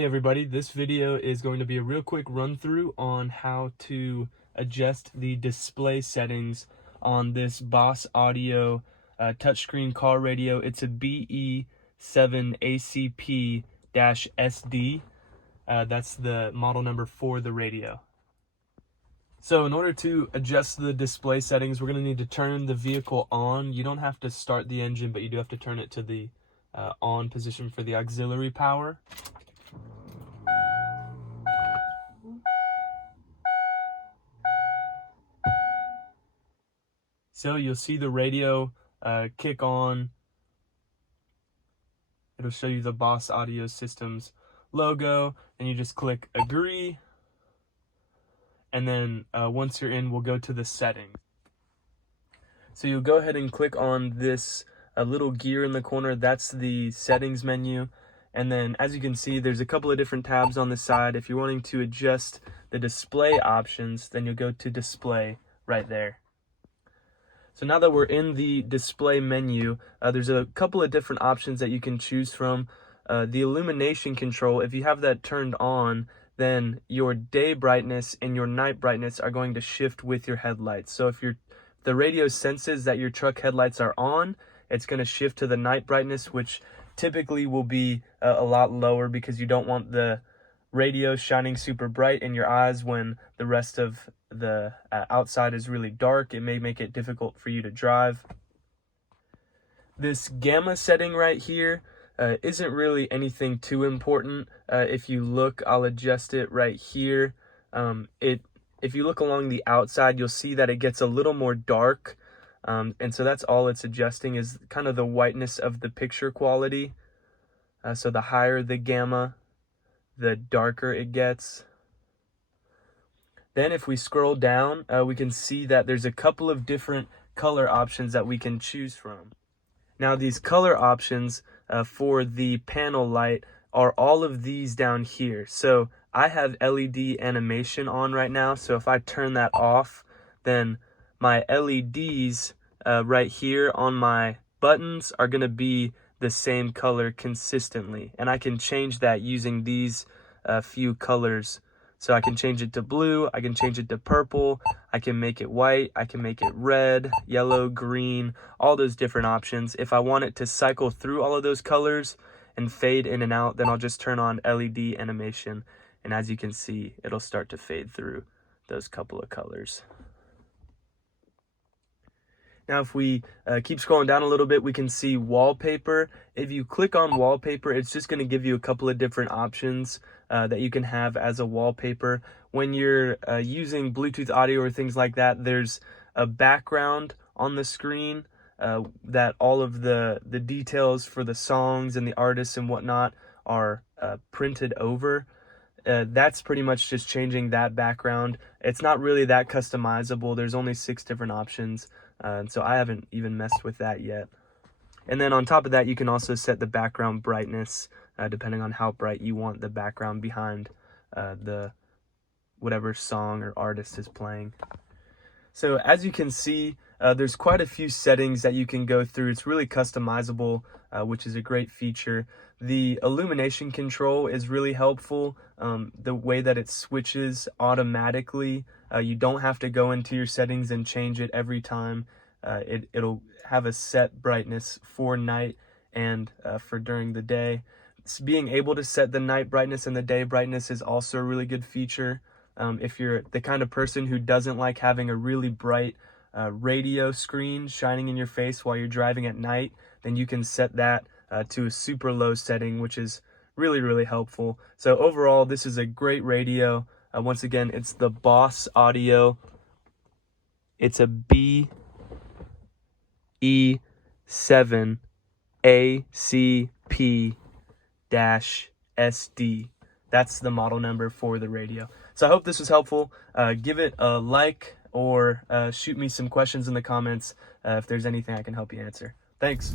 Hey everybody, this video is going to be a real quick run through on how to adjust the display settings on this Boss Audio touchscreen car radio. It's a BE7ACP-SD. That's the model number for the radio. So in order to adjust the display settings, we're going to need to turn the vehicle on. You don't have to start the engine, but you do have to turn it to the on position for the auxiliary power. So you'll see the radio kick on. It'll show you the Boss Audio Systems logo, and you just click agree. And then once you're in, we'll go to the settings. So you'll go ahead and click on this little gear in the corner. That's the settings menu. And then as you can see, there's a couple of different tabs on the side. If you're wanting to adjust the display options, then you'll go to display right there. So now that we're in the display menu, there's a couple of different options that you can choose from. The illumination control, if you have that turned on, then your day brightness and your night brightness are going to shift with your headlights. So if the radio senses that your truck headlights are on, it's going to shift to the night brightness, which typically will be a lot lower because you don't want the radio shining super bright in your eyes when the rest of the outside is really dark. It may make it difficult for you to drive. This gamma setting right here isn't really anything too important. If you look, I'll adjust it right here. If you look along the outside, you'll see that it gets a little more dark. And so that's all it's adjusting, is kind of the whiteness of the picture quality. So the higher the gamma, the darker it gets. Then if we scroll down, we can see that there's a couple of different color options that we can choose from. Now these color options for the panel light are all of these down here. So I have LED animation on right now, so if I turn that off, then my LEDs right here on my buttons are going to be the same color consistently, and I can change that using these few colors. So I can change it to blue, I can change it to purple, I can make it white, I can make it red, yellow, green, all those different options. If I want it to cycle through all of those colors and fade in and out, then I'll just turn on LED animation, and as you can see, it'll start to fade through those couple of colors. Now if we keep scrolling down a little bit, we can see wallpaper. If you click on wallpaper, it's just going to give you a couple of different options that you can have as a wallpaper. When you're using Bluetooth audio or things like that, there's a background on the screen that all of the details for the songs and the artists and whatnot are printed over. That's pretty much just changing that background. It's not really that customizable. There's only 6 different options. So I haven't even messed with that yet. And then on top of that, you can also set the background brightness, depending on how bright you want the background behind the whatever song or artist is playing. So as you can see, there's quite a few settings that you can go through. It's really customizable, which is a great feature. The illumination control is really helpful. The way that it switches automatically, you don't have to go into your settings and change it every time. It'll have a set brightness for night and for during the day. Being able to set the night brightness and the day brightness is also a really good feature. If you're the kind of person who doesn't like having a really bright radio screen shining in your face while you're driving at night, then you can set that to a super low setting, which is really, really helpful. So overall, this is a great radio. Once again, it's the Boss Audio. It's a BE7ACP-SD. That's the model number for the radio. So I hope this was helpful. Give it a like or shoot me some questions in the comments if there's anything I can help you answer. Thanks.